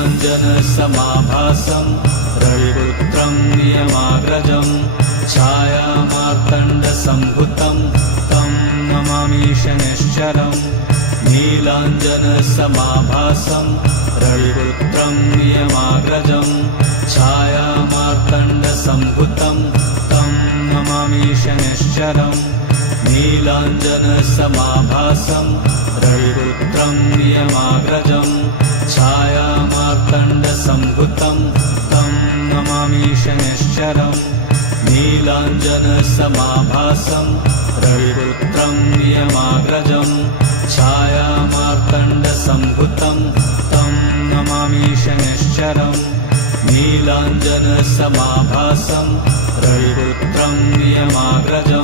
नीलाञ्जनसमाभासं रविपुत्रं नियमाग्रजं छायामार्तण्डसम्भुतं तं नमामि शनैश्चरम् नीलाञ्जनसमाभासं रविपुत्रं नियमाग्रजं छायामार्तण्डसम्भुतं तं नमामि शनैश्चरम् नीलाञ्जनसमाभासं रविपुत्रं नियमाग्रजं छायामार्तण्डसम्भुतं तं नमामि शनैश्चरम् नीलाञ्जनसमाभासं रविपुत्रं नियमाग्रजं छायामार्तण्डसम्भुतं तं नमामि शनैश्चरम् नीलाञ्जनसमाभासं रविपुत्रं नियमाग्रजं